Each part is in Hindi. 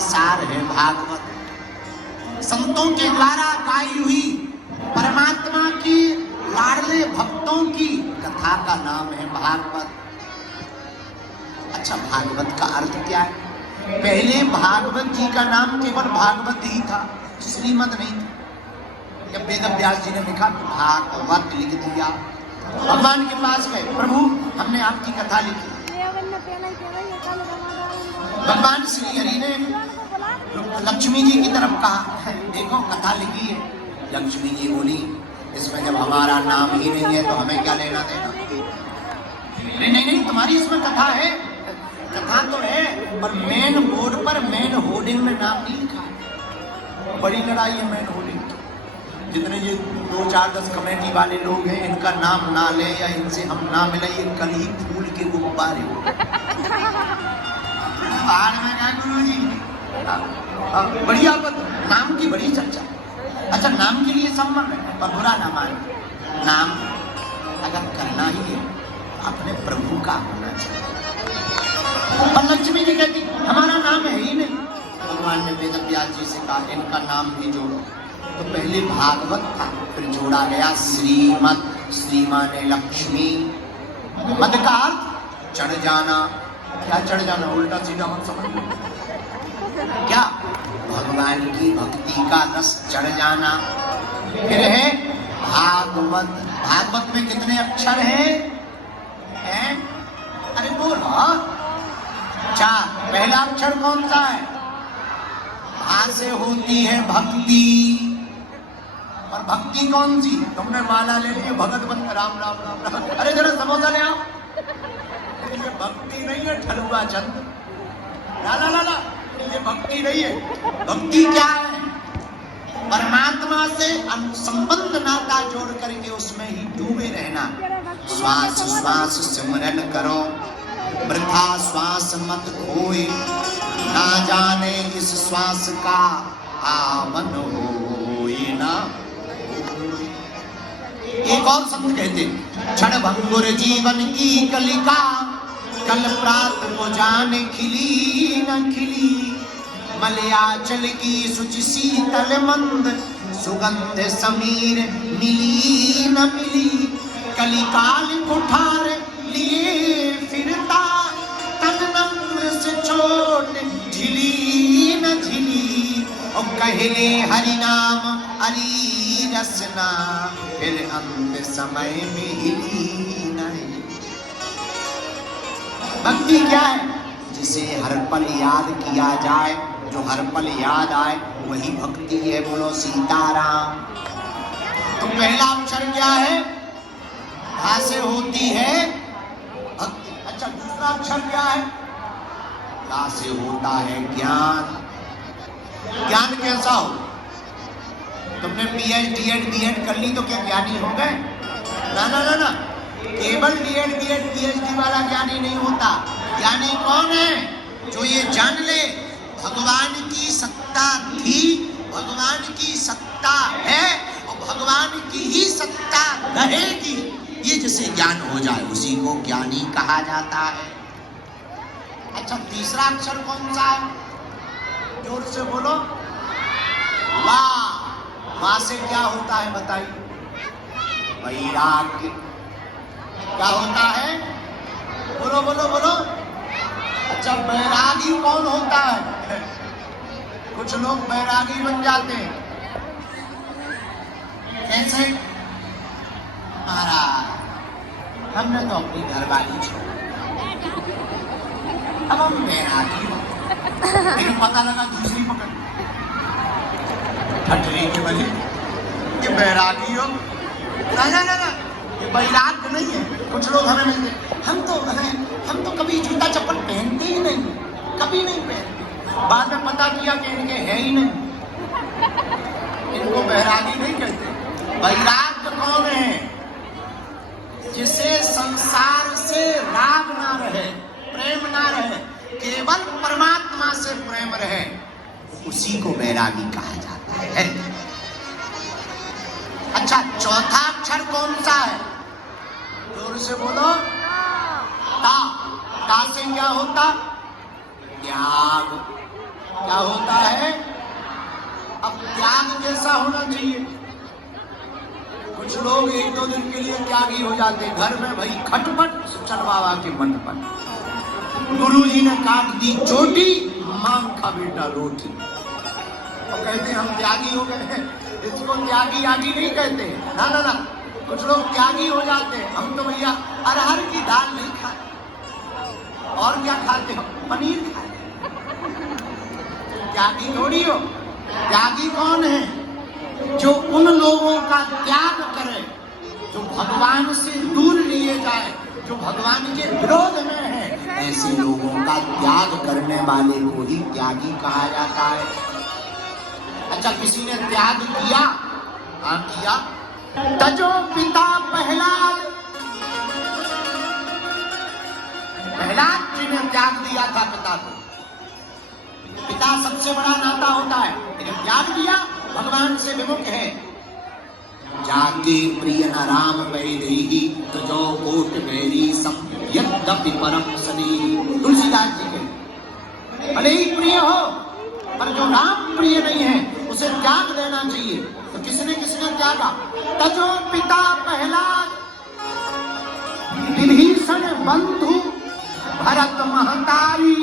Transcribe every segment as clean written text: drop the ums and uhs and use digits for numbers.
सार है भागवत, संतों के द्वारा गाई हुई परमात्मा की लाडले भक्तों की कथा का नाम है भागवत। अच्छा, भागवत का अर्थ क्या है? पहले भागवत जी का नाम केवल भागवत ही था, श्रीमद नहीं था। जब वेद व्यास जी ने लिखा भागवत लिख दिया, भगवान के पास गए, प्रभु हमने आपकी कथा लिखी। भगवान श्री हरि ने लक्ष्मी जी की तरफ कहा, देखो कथा लिखी है। लक्ष्मी जी बोली, इसमें जब हमारा नाम ही नहीं है तो हमें क्या लेना देना। नहीं नहीं नहीं, तुम्हारी इसमें कथा है, कथा तो है, पर मेन बोर्ड पर मेन होर्डिंग में नाम नहीं लिखा है। बड़ी लड़ाई है मेन होर्डिंग की। जितने ये 2-4-10 कमेटी वाले लोग हैं, इनका नाम ना ले या इनसे हम ना मिले, ये कल ही फूल के गुब्बारे हो बाहर में क्या गुरु जी, बढ़िया नाम की बड़ी चर्चा। अच्छा, नाम के लिए सम्मान है, पर बुरा ना माने। नाम अगर करना ही है अपने प्रभु का होना चाहिए। पर लक्ष्मी जी कहती हमारा नाम है ही नहीं। भगवान ने वेद व्यास जी से कहा, इनका नाम भी जोड़ो। तो पहले भागवत था, फिर जोड़ा गया श्रीमद। श्रीमा ने लक्ष्मी, मद का अर्थ चढ़ जाना। क्या चढ़ जाना? उल्टा सीधा मत समझ लो। क्या? भगवान की भक्ति का रस चढ़ जाना। फिर है भागवत। भागवत में कितने अक्षर हैं? अरे बोलो। 4। पहला अक्षर कौन सा है? भा से होती है भक्ति। और भक्ति कौन सी? तुमने माला ले ली, भगत बन राम राम राम राम। अरे जरा समोसा ले आओ। ये भक्ति नहीं है ठलुआ चंद। ला ला ला ला, ये भक्ति नहीं है। भक्ति क्या है? परमात्मा से संबंध नाता जोड़ करके उसमें ही डूबे रहना। श्वास श्वास सिमरन करो, वृथा श्वास मत खोए, ना जाने इस श्वास का आवन होए ना। एक और संत कहते, क्षण भंगुर जीवन की कलिका, कल प्रात को जाने खिली न खिली, मलयाचल की शुचि शीतल मंद, सुगंध समीर मिली न मिली, कलिकाल कुठार लिए फिरता, तन नम्र से चोट झिली न झिली, और कहले हरि नाम हरि रसना, फिर अंत समय में हिली नहीं। भक्ति क्या है? जिसे हर पल याद किया जाए, जो हर पल याद आए वही भक्ति है। बोलो सीताराम। तो पहला अक्षर क्या है? भा से होती है भक्ति। अच्छा, दूसरा अक्षर क्या है? ला से होता है ज्ञान। ज्ञान कैसा हो? तुमने PhD B.Ed कर ली तो क्या ज्ञानी हो गए? ना ना ना ना, केवल D.Ed B.Ed PhD वाला ज्ञानी नहीं होता। ज्ञानी कौन है? जो ये जान ले भगवान की सत्ता थी, भगवान की सत्ता है और भगवान की ही सत्ता रहेगी, ये जिसे ज्ञान हो जाए उसी को ज्ञानी कहा जाता है। अच्छा, तीसरा अक्षर कौन सा है? जोर से बोलो। वाह। वाह से क्या होता है बताइए? वैराग्य। क्या होता है? बोलो बोलो बोलो। अच्छा, बैरागी कौन होता है? कुछ लोग बैरागी बन जाते हैं। कैसे? महाराज हमने तो अपनी घरवाली छोड़ी, अब हम बैरागी हो, लेकिन पता लगा दूसरी पकड़ ठटरी के बजे ये बैरागी हो। ना ना ना ना, ये बैराग नहीं है। कुछ लोग हमें मिलते, हम तो कभी जूता चप्पल पहनते ही नहीं, कभी नहीं पहनते। बाद में पता किया कि इनके है ही नहीं, इनको बैरागी नहीं कहते। बैराग कौन है? जिसे संसार से राग ना रहे, प्रेम ना रहे, केवल परमात्मा से प्रेम रहे, उसी को बैरागी कहा जाता है। अच्छा, चौथा अक्षर कौन सा है? जोर से बोलो। ता। ता से क्या होता? त्याग। क्या होता है? अब त्याग कैसा होना चाहिए? कुछ लोग एक दो दिन के लिए त्यागी हो जाते, घर में भाई खटपट चल बाबा के मन पर। गुरुजी ने काट दी चोटी, मांग खा बेटा रोटी। और कहते हम त्यागी हो गए। इसको त्यागी आगी नहीं कहते, ना ना ना। कुछ लोग त्यागी हो जाते, हम तो भैया अरहर की दाल नहीं खाते। और क्या खाते हो? पनीर खाते। त्यागी थोड़ी हो। त्यागी कौन है? जो उन लोगों का त्याग करे जो भगवान से दूर लिए जाए, जो भगवान के विरोध में है। ऐसे लोगों का त्याग करने वाले को ही त्यागी कहा जाता है। अच्छा, किसी ने त्याग किया, हाँ किया। तजो पिता प्रहलाद, प्रहलाद जी ने त्याग दिया था पिता को। पिता सबसे बड़ा नाता होता है, लेकिन त्याग दिया, भगवान से विमुख है। जाके प्रिय न राम वैदेही तजो कोट गैरी सम यद्यपि परम सनी। तुलसीदास जी के भले ही प्रिय हो, पर जो राम प्रिय नहीं है उसे त्याग देना चाहिए। तो किसने किसने त्यागा? तजो पिता प्रहलाद, विभीषण बंधु भरत महतारी,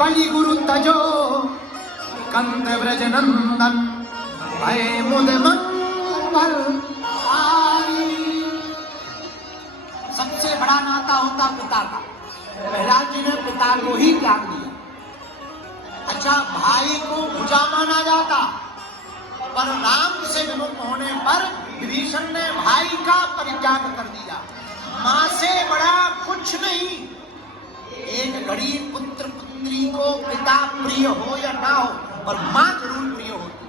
बलि गुरु तजो कंद व्रज नंदन, भय मुद मंगल आरी। सबसे बड़ा नाता होता पिता का। प्रहलाद जी ने पिता को ही त्याग दिया। अच्छा, भाई को भुजा माना जाता, पर राम से विमुख होने पर विभीषण ने भाई का परित्याग कर दिया। मां से बड़ा कुछ नहीं। एक घड़ी पुत्र पुत्री को पिता प्रिय हो या ना हो, पर मां जरूर प्रिय होती,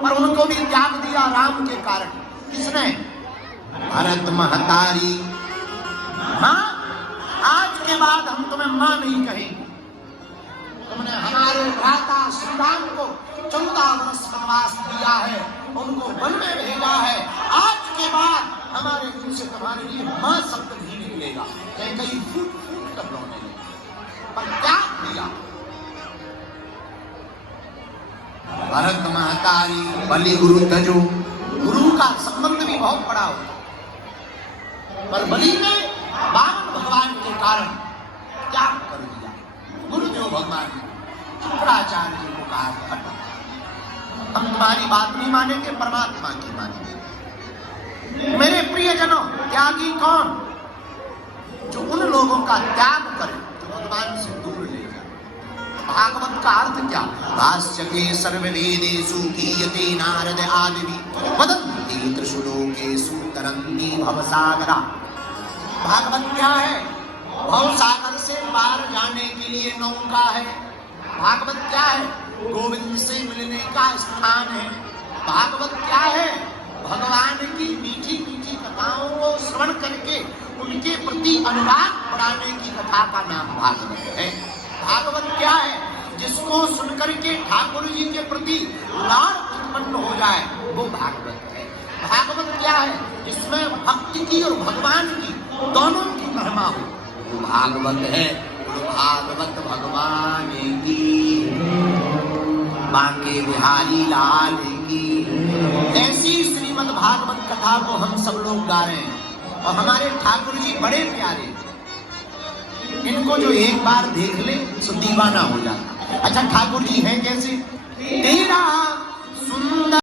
पर उनको भी त्याग दिया राम के कारण। किसने? भरत महतारी। मां, आज के बाद हम तुम्हें मां नहीं कहेंगे। तुमने हमारे भ्राता श्री राम को 14 वर्ष वनवास दिया है, उनको वन में भेजा है। आज के बाद हमारे मुंह से तुम्हारे लिए मां शब्द नहीं निकलेगा। कहीं फूट फूट कर रोने लगे, पर त्याग दिया। भरत महतारी, बलि गुरु तजो। गुरु का संबंध भी बहुत बड़ा होता, पर बलि ने वामन भगवान के कारण त्याग कर दिया। गुरुदेव भगवान शुक्राचार्य जी को कहा, हम तुम्हारी बात नहीं मानेंगे, परमात्मा की मानेंगे। मेरे प्रियजनों, त्यागी कौन? जो उन लोगों का त्याग करे जो भगवान से दूर ले जाए। भागवत का अर्थ क्या? भाष्यके सर्ववेदेषु गीयते नारद आदिवि वदन्ति त्रिशुलोकेषु तरन्ति भवसागरा। भागवत क्या है? भवसागर से पार जाने के लिए नौका है। भागवत क्या है? गोविंद से मिलने का स्थान है। भागवत क्या है? भगवान की मीठी मीठी कथाओं को श्रवण करके उनके प्रति अनुराग बढ़ाने की कथा का नाम भागवत है। भागवत क्या है? जिसको सुनकर के ठाकुर जी के प्रति लाड़ उत्पन्न हो जाए, वो भागवत है। भागवत क्या है? जिसमें भक्ति की और भगवान की दोनों की महिमा हो, वो भागवत है। भागवत भगवान की, बांके बिहारी लाल की। ऐसी श्रीमद् भागवत कथा को हम सब लोग गा रहे हैं, और हमारे ठाकुर जी बड़े प्यारे। इनको जो एक बार देख ले सो दीवाना हो जाता। अच्छा, ठाकुर जी हैं कैसे?